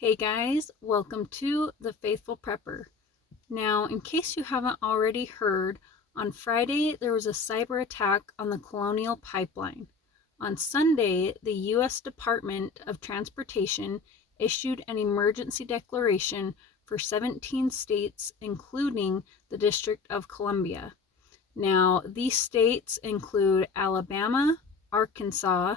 Hey guys, welcome to The Faithful Prepper. Now, in case you haven't already heard, on Friday there was a cyber attack on the Colonial pipeline. On Sunday, the U.S. Department of Transportation issued an emergency declaration for 17 states, including the District of Columbia. Now, these states include Alabama, Arkansas,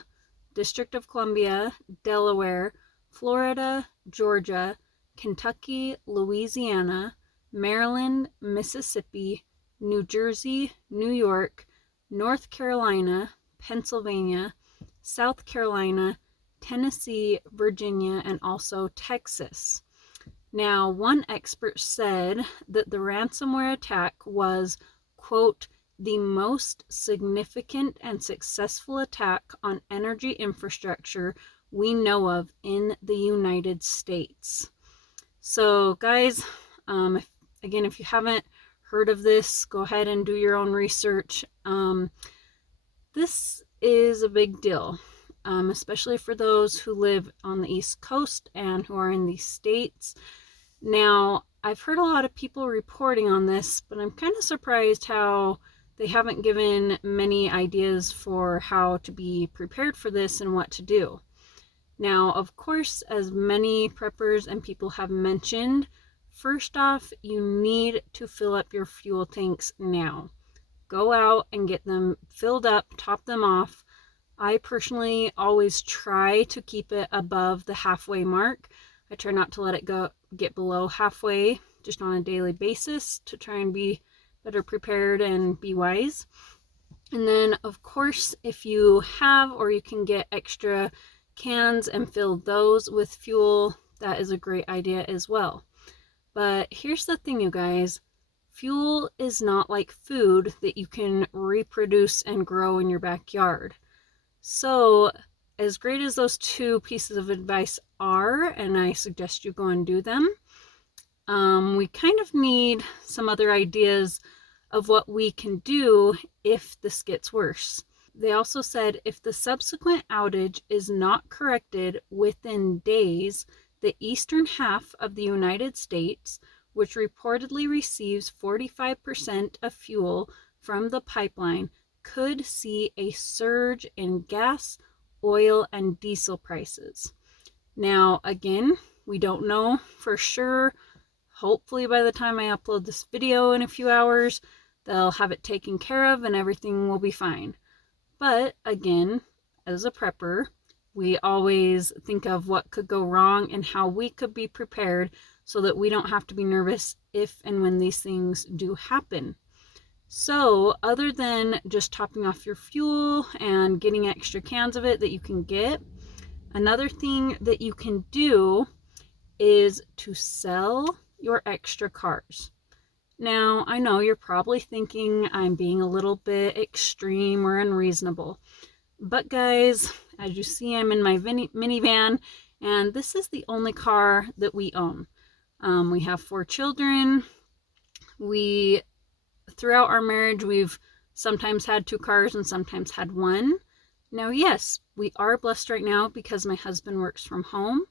District of Columbia, Delaware, Florida, Georgia, Kentucky, Louisiana, Maryland, Mississippi, New Jersey, New York, North Carolina, Pennsylvania, South Carolina, Tennessee, Virginia, and also Texas. Now, one expert said that the ransomware attack was, quote, the most significant and successful attack on energy infrastructure we know of in the United States. So, guys, if you haven't heard of this, go ahead and do your own research. This is a big deal, especially for those who live on the East Coast and who are in these states. Now, I've heard a lot of people reporting on this, but I'm kind of surprised how they haven't given many ideas for how to be prepared for this and what to do. Now, of course, as many preppers and people have mentioned, first off, you need to fill up your fuel tanks now. Go out and get them filled up, top them off. I personally always try to keep it above the halfway mark. I try not to let it get below halfway just on a daily basis to try and be better prepared and be wise. And then, of course, if you have or you can get extra cans and fill those with fuel, that is a great idea as well. But here's the thing, you guys. Fuel is not like food that you can reproduce and grow in your backyard. So, as great as those two pieces of advice are, and I suggest you go and do them, we kind of need some other ideas of what we can do if this gets worse. They also said if the subsequent outage is not corrected within days, the eastern half of the United States, which reportedly receives 45% of fuel from the pipeline, could see a surge in gas, oil, and diesel prices. Now, again, we don't know for sure. Hopefully by the time I upload this video in a few hours, they'll have it taken care of and everything will be fine. But again, as a prepper, we always think of what could go wrong and how we could be prepared so that we don't have to be nervous if and when these things do happen. So, other than just topping off your fuel and getting extra cans of it that you can get, another thing that you can do is to sell your extra cars. Now, I know you're probably thinking I'm being a little bit extreme or unreasonable, but guys, as you see, I'm in my minivan, and this is the only car that we own. We have 4 children. Throughout our marriage, we've sometimes had 2 cars and sometimes had 1. Now, yes, we are blessed right now because my husband works from home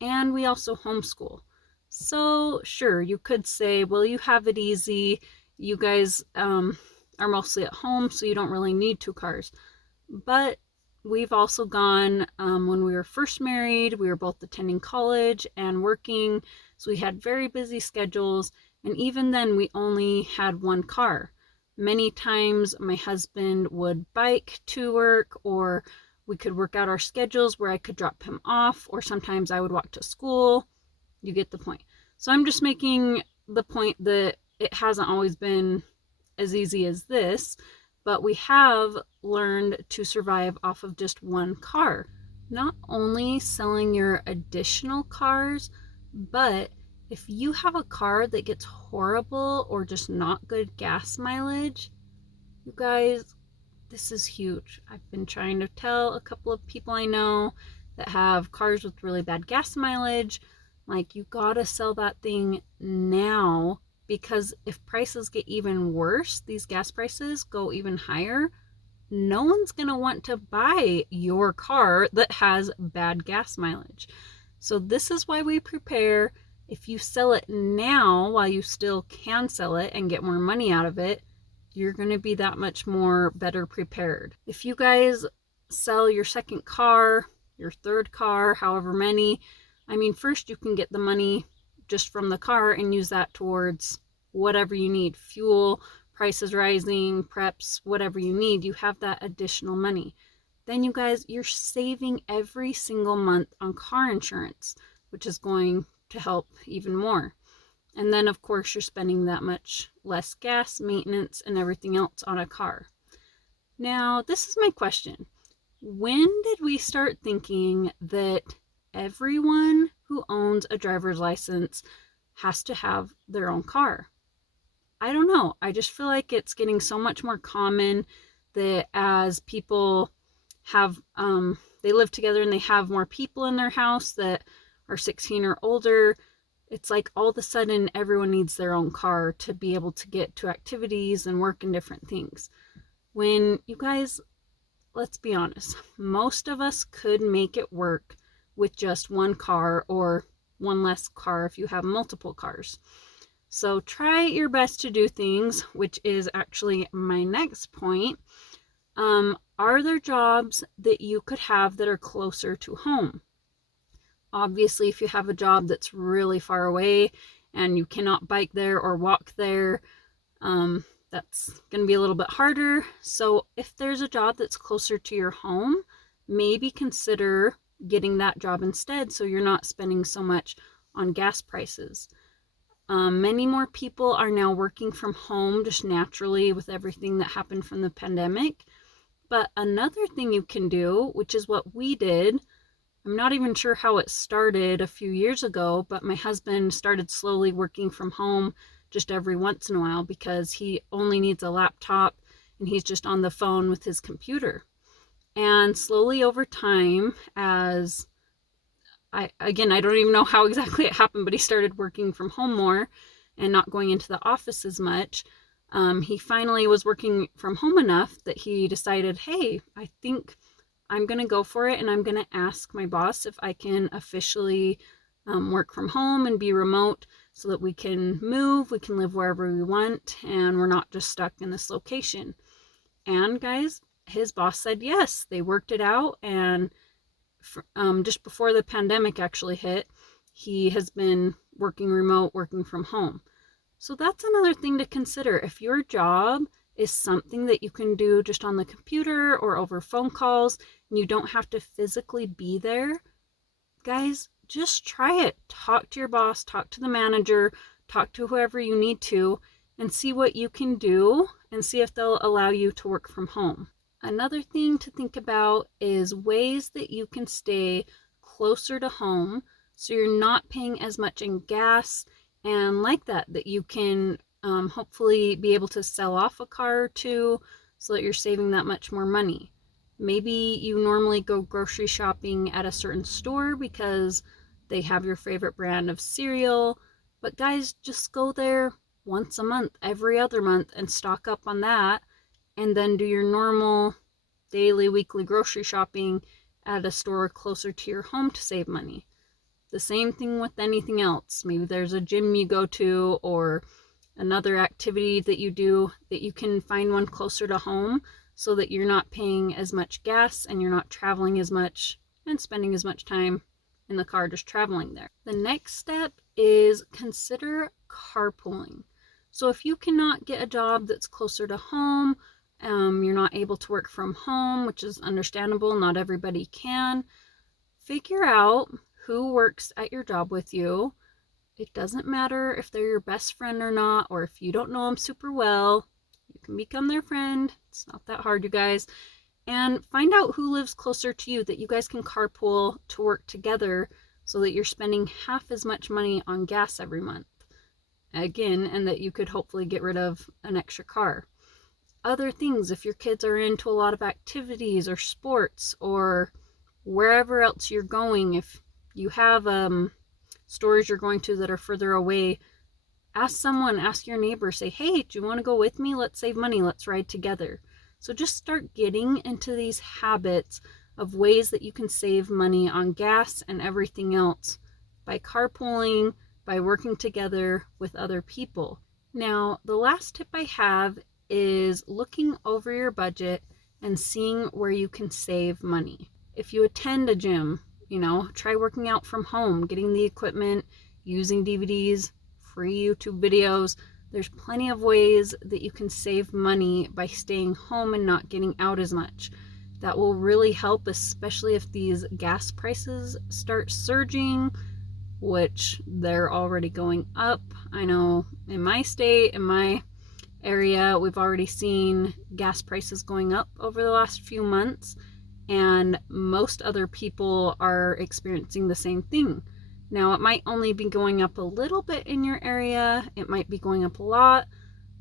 and we also homeschool. So, sure, you could say, well, you have it easy. You guys are mostly at home, so you don't really need 2 cars. But we've also gone, when we were first married, we were both attending college and working, so we had very busy schedules, and even then we only had 1 car. Many times my husband would bike to work, or we could work out our schedules where I could drop him off, or sometimes I would walk to school. You get the point. So I'm just making the point that it hasn't always been as easy as this, but we have learned to survive off of just 1 car. Not only selling your additional cars, but if you have a car that gets horrible or just not good gas mileage, you guys, this is huge. I've been trying to tell a couple of people I know that have cars with really bad gas mileage, like, you gotta sell that thing now, because if prices get even worse, these gas prices go even higher, no one's gonna want to buy your car that has bad gas mileage. So this is why we prepare. If you sell it now while you still can sell it and get more money out of it, you're going to be that much more better prepared. If you guys sell your second car, your third car, however many, first you can get the money just from the car and use that towards whatever you need, fuel, prices rising, preps, whatever you need, you have that additional money. Then you guys, you're saving every single month on car insurance, which is going to help even more. And then of course you're spending that much less gas, maintenance, and everything else on a car. Now, this is my question. When did we start thinking that everyone who owns a driver's license has to have their own car? I don't know. I just feel like it's getting so much more common that as people have, they live together and they have more people in their house that are 16 or older, it's like all of a sudden everyone needs their own car to be able to get to activities and work and different things. When you guys, let's be honest, most of us could make it work with just one car or one less car if you have multiple cars. So try your best to do things, which is actually my next point. Are there jobs that you could have that are closer to home? Obviously, if you have a job that's really far away and you cannot bike there or walk there, that's going to be a little bit harder. So if there's a job that's closer to your home, maybe consider getting that job instead so you're not spending so much on gas prices. Many more people are now working from home just naturally with everything that happened from the pandemic. But another thing you can do, which is what we did, I'm not even sure how it started a few years ago, but my husband started slowly working from home just every once in a while because he only needs a laptop and he's just on the phone with his computer. And slowly over time, as I don't even know how exactly it happened, but he started working from home more and not going into the office as much. He finally was working from home enough that he decided, hey, I think I'm going to go for it and I'm going to ask my boss if I can officially work from home and be remote so that we can move, we can live wherever we want, and we're not just stuck in this location. And guys, his boss said yes. They worked it out, and just before the pandemic actually hit, he has been working remote, working from home. So that's another thing to consider. If your job is something that you can do just on the computer or over phone calls and you don't have to physically be there, guys, just try it. Talk to your boss, talk to the manager, talk to whoever you need to, and see what you can do and see if they'll allow you to work from home. Another thing to think about is ways that you can stay closer to home so you're not paying as much in gas, and like that you can hopefully be able to sell off a car or two so that you're saving that much more money. Maybe you normally go grocery shopping at a certain store because they have your favorite brand of cereal, but guys, just go there once a month, every other month, and stock up on that, and then do your normal daily, weekly grocery shopping at a store closer to your home to save money. The same thing with anything else. Maybe there's a gym you go to or another activity that you do that you can find one closer to home so that you're not paying as much gas and you're not traveling as much and spending as much time in the car just traveling there. The next step is consider carpooling. So if you cannot get a job that's closer to home, you're not able to work from home, which is understandable, not everybody can, figure out who works at your job with you. It doesn't matter if they're your best friend or not, or if you don't know them super well, you can become their friend. It's not that hard, you guys. And find out who lives closer to you that you guys can carpool to work together so that you're spending half as much money on gas every month. Again, and that you could hopefully get rid of an extra car. Other things, if your kids are into a lot of activities or sports or wherever else you're going, if you have stores you're going to that are further away, ask your neighbor, say, hey, do you want to go with me? Let's save money, let's ride together. So just start getting into these habits of ways that you can save money on gas and everything else by carpooling, by working together with other people. Now, the last tip I have is looking over your budget and seeing where you can save money. If you attend a gym, try working out from home, getting the equipment, using DVDs, free YouTube videos. There's plenty of ways that you can save money by staying home and not getting out as much. That will really help, especially if these gas prices start surging, which they're already going up. I know in my state, in my area, we've already seen gas prices going up over the last few months, and most other people are experiencing the same thing. Now, it might only be going up a little bit in your area, it might be going up a lot,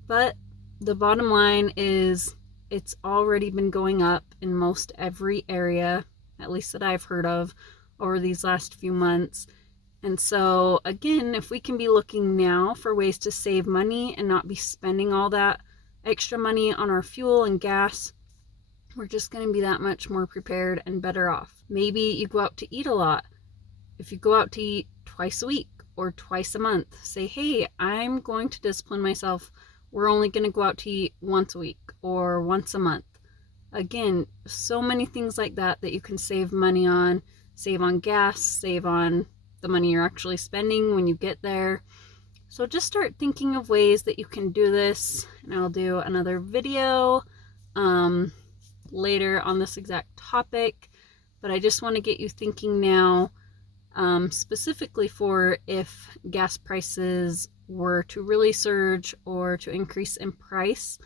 but the bottom line is it's already been going up in most every area, at least that I've heard of, over these last few months. And so, again, if we can be looking now for ways to save money and not be spending all that extra money on our fuel and gas, we're just going to be that much more prepared and better off. Maybe you go out to eat a lot. If you go out to eat twice a week or twice a month, say, hey, I'm going to discipline myself. We're only going to go out to eat once a week or once a month. Again, so many things like that you can save money on. Save on gas, save on the money you're actually spending when you get there. So just start thinking of ways that you can do this, and I'll do another video later on this exact topic, but I just want to get you thinking now, specifically for if gas prices were to really surge or to increase in price,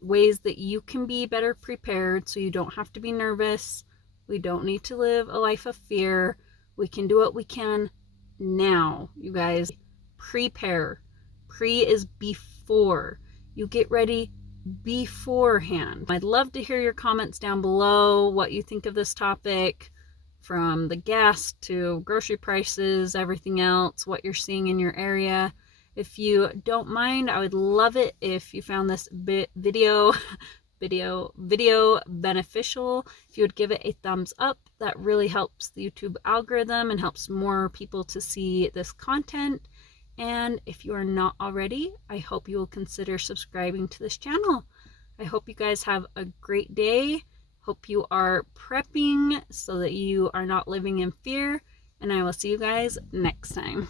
ways that you can be better prepared so you don't have to be nervous. We don't need to live a life of fear. We can do what we can now, you guys. Prepare. Pre is before. You get ready beforehand. I'd love to hear your comments down below, what you think of this topic, from the gas to grocery prices, everything else, what you're seeing in your area. If you don't mind, I would love it if you found this video beneficial. If you would give it a thumbs up, that really helps the YouTube algorithm and helps more people to see this content. And if you are not already, I hope you will consider subscribing to this channel. I hope you guys have a great day. Hope you are prepping so that you are not living in fear, and I will see you guys next time.